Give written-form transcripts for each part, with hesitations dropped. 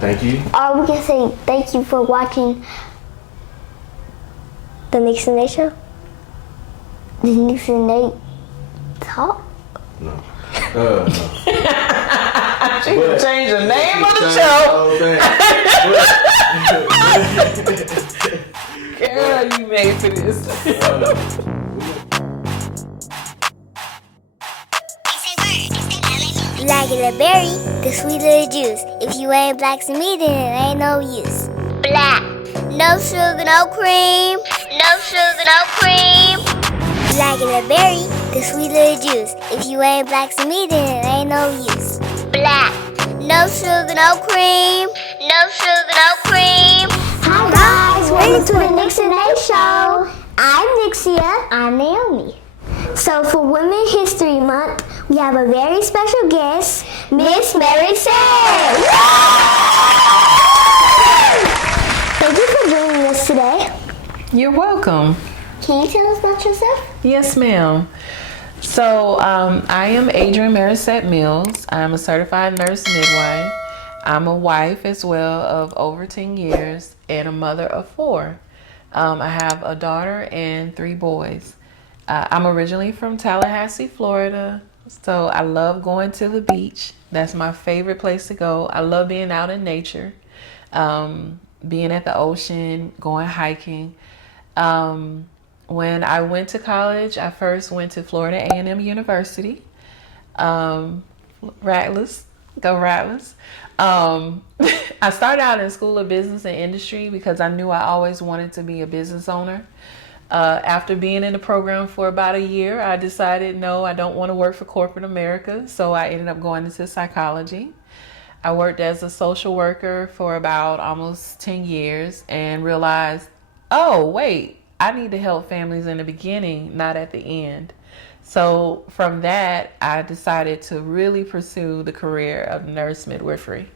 Thank you. Or we can say thank you for watching the Nix and Nate show. The Nix and Nate talk. No. No. She can change the name of the show. Girl, you made for this. Black and the berry, the sweet little juice. If you ain't black to me, then it ain't no use. Black. No sugar, no cream. No sugar, no cream. Black and the berry, the sweet little juice. If you ain't black to me, then it ain't no use. Black. No sugar, no cream. No sugar, no cream. Hi guys, welcome to the Nix and Nate show. I'm Nixia. I'm Naomi. So for Women History Month, we have a very special guest, Miss Mary Sam. Thank you for joining us today. You're welcome. Can you tell us about yourself? Yes, ma'am. So I am Adrian Marisette Mills. I'm a certified nurse midwife. I'm a wife as well of over 10 years and a mother of 4. I have a daughter and 3 boys. I'm originally from Tallahassee, Florida, so I love going to the beach. That's my favorite place to go. I love being out in nature, being at the ocean, going hiking. When I went to college, I first went to Florida A&M University. Rattlers, go Rattlers. I started out in School of Business and Industry because I knew I always wanted to be a business owner. After being in the program for about a year, I decided, no, I don't want to work for corporate America. So I ended up going into psychology. I worked as a social worker for about almost 10 years and realized, oh, wait, I need to help families in the beginning, not at the end. So from that, I decided to really pursue the career of nurse midwifery.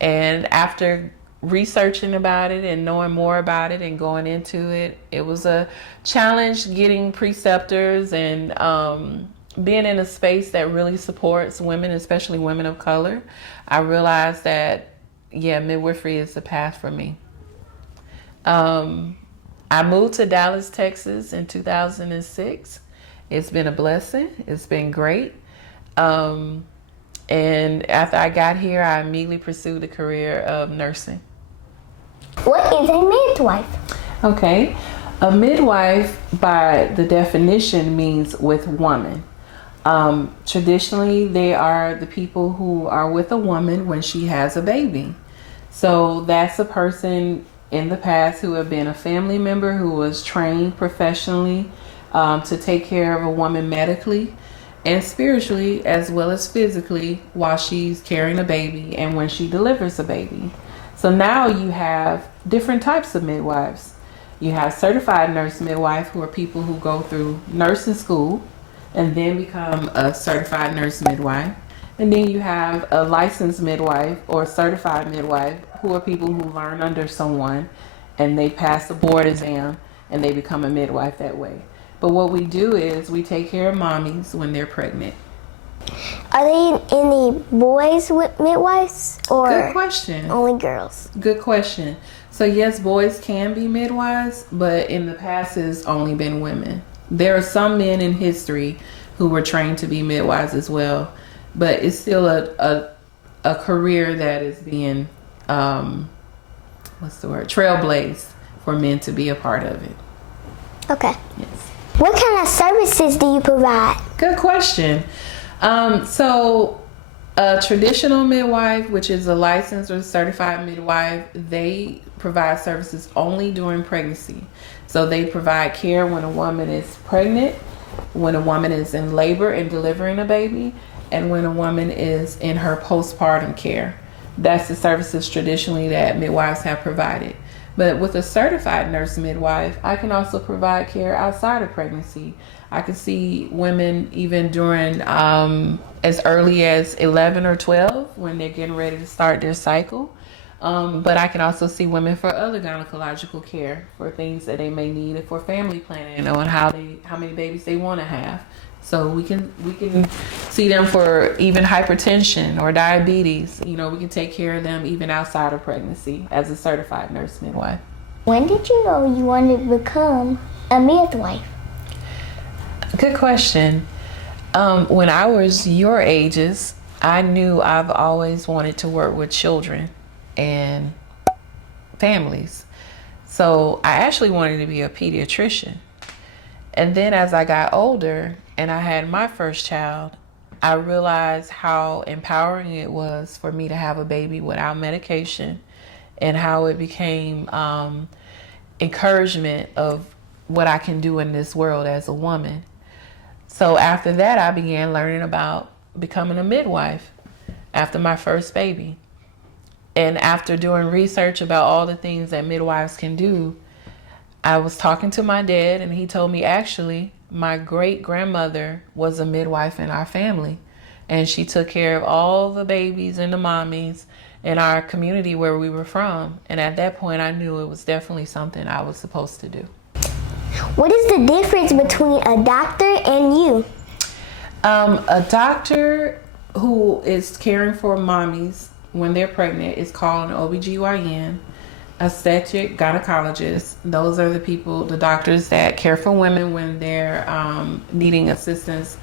And after researching about it and knowing more about it and going into it, it was a challenge getting preceptors and being in a space that really supports women, especially women of color. I realized that, midwifery is the path for me. I moved to Dallas, Texas in 2006. It's been a blessing. It's been great. And after I got here, I immediately pursued the career of nursing. What is a midwife? Okay. A midwife, by the definition, means with woman. Traditionally, they are the people who are with a woman when she has a baby. So that's a person in the past who have been a family member who was trained professionally to take care of a woman medically and spiritually as well as physically while she's carrying a baby and when she delivers a baby. So now you have different types of midwives. You have certified nurse midwife, who are people who go through nursing school and then become a certified nurse midwife. And then you have a licensed midwife or certified midwife, who are people who learn under someone and they pass the board exam and they become a midwife that way. But what we do is we take care of mommies when they're pregnant. Are there any boys with midwives or Good question. only girls? Good question. So yes, boys can be midwives, but in the past it's only been women. There are some men in history who were trained to be midwives as well, but it's still a career that is being trailblazed for men to be a part of it. Okay. Yes. What kind of services do you provide? Good question. So a traditional midwife, which is a licensed or certified midwife, they provide services only during pregnancy. So they provide care when a woman is pregnant, when a woman is in labor and delivering a baby, and when a woman is in her postpartum care. That's the services traditionally that midwives have provided. But with a certified nurse midwife, I can also provide care outside of pregnancy. I can see women even during as early as 11 or 12 when they're getting ready to start their cycle. But I can also see women for other gynecological care for things that they may need for family planning on how many babies they want to have. So we can see them for even hypertension or diabetes. You know, we can take care of them even outside of pregnancy as a certified nurse midwife. When did you know you wanted to become a midwife? Good question. When I was your ages, I knew I've always wanted to work with children and families. So I actually wanted to be a pediatrician. And then as I got older and I had my first child, I realized how empowering it was for me to have a baby without medication, and how it became encouragement of what I can do in this world as a woman. So after that, I began learning about becoming a midwife after my first baby. And after doing research about all the things that midwives can do, I was talking to my dad, and he told me actually my great-grandmother was a midwife in our family, and she took care of all the babies and the mommies in our community where we were from. And at that point, I knew it was definitely something I was supposed to do. What is the difference between a doctor and you? A doctor who is caring for mommies when they're pregnant is called an OBGYN. Obstetric gynecologist, those are the people, the doctors that care for women when they're needing assistance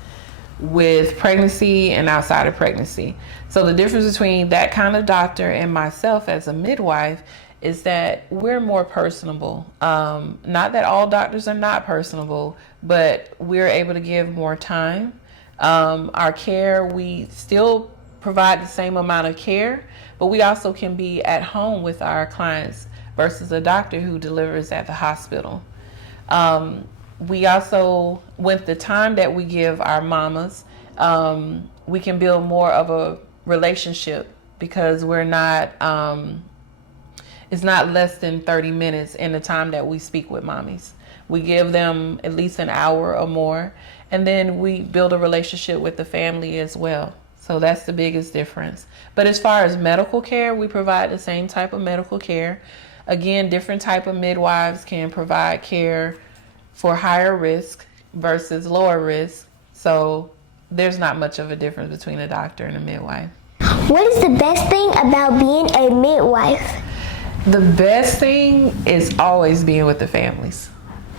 with pregnancy and outside of pregnancy. So the difference between that kind of doctor and myself as a midwife is that we're more personable. Not that all doctors are not personable, but we're able to give more time. Our care, we still provide the same amount of care, but we also can be at home with our clients versus a doctor who delivers at the hospital. We also, with the time that we give our mamas, we can build more of a relationship, because we're not, it's not less than 30 minutes in the time that we speak with mommies. We give them at least an hour or more, and then we build a relationship with the family as well. So that's the biggest difference. But as far as medical care, we provide the same type of medical care. Again, different type of midwives can provide care for higher risk versus lower risk. So there's not much of a difference between a doctor and a midwife. What is the best thing about being a midwife? The best thing is always being with the families.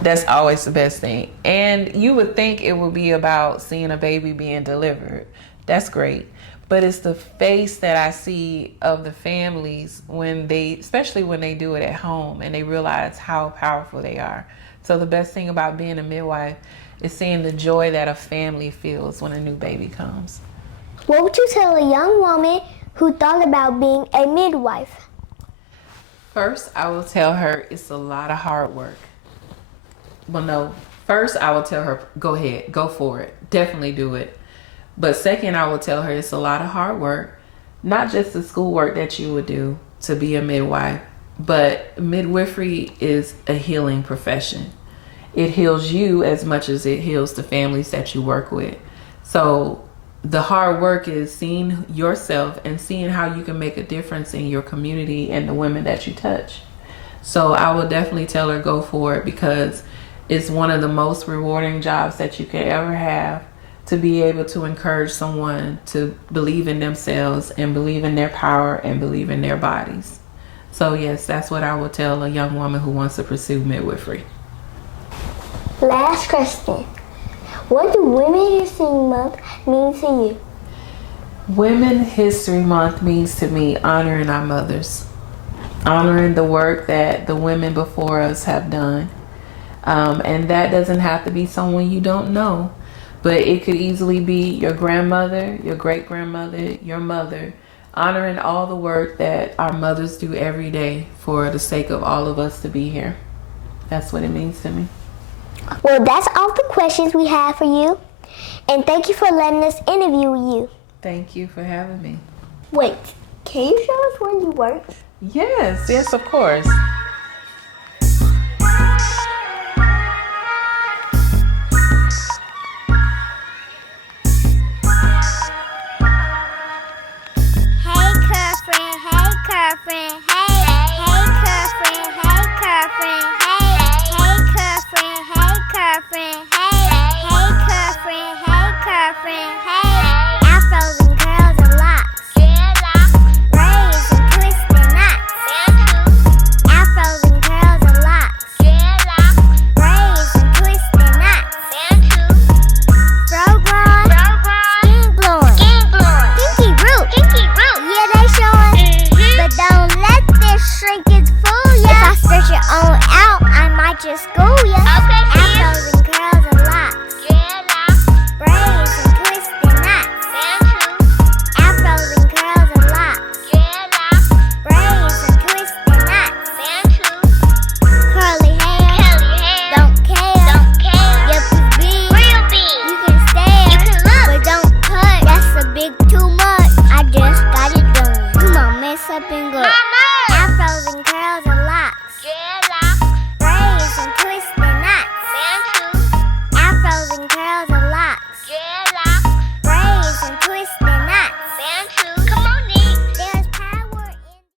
That's always the best thing. And you would think it would be about seeing a baby being delivered. That's great. But it's the face that I see of the families when they, especially when they do it at home and they realize how powerful they are. So the best thing about being a midwife is seeing the joy that a family feels when a new baby comes. What would you tell a young woman who thought about being a midwife? First, I will tell her it's a lot of hard work. Well, no. First, I will tell her, go ahead, go for it. Definitely do it. But second, I will tell her it's a lot of hard work, not just the schoolwork that you would do to be a midwife, but midwifery is a healing profession. It heals you as much as it heals the families that you work with. So the hard work is seeing yourself and seeing how you can make a difference in your community and the women that you touch. So I will definitely tell her go for it, because it's one of the most rewarding jobs that you could ever have, to be able to encourage someone to believe in themselves and believe in their power and believe in their bodies. So yes, that's what I would tell a young woman who wants to pursue midwifery. Last question. What do Women's History Month mean to you? Women's History Month means to me honoring our mothers, honoring the work that the women before us have done. And that doesn't have to be someone you don't know, but it could easily be your grandmother, your great-grandmother, your mother, honoring all the work that our mothers do every day for the sake of all of us to be here. That's what it means to me. Well, that's all the questions we have for you. And thank you for letting us interview you. Thank you for having me. Wait, can you show us where you work? Yes, of course. Girlfriend, hey, girlfriend, hey, girlfriend, hey, girlfriend, hey, girlfriend, hey, girlfriend, hey, cupping up.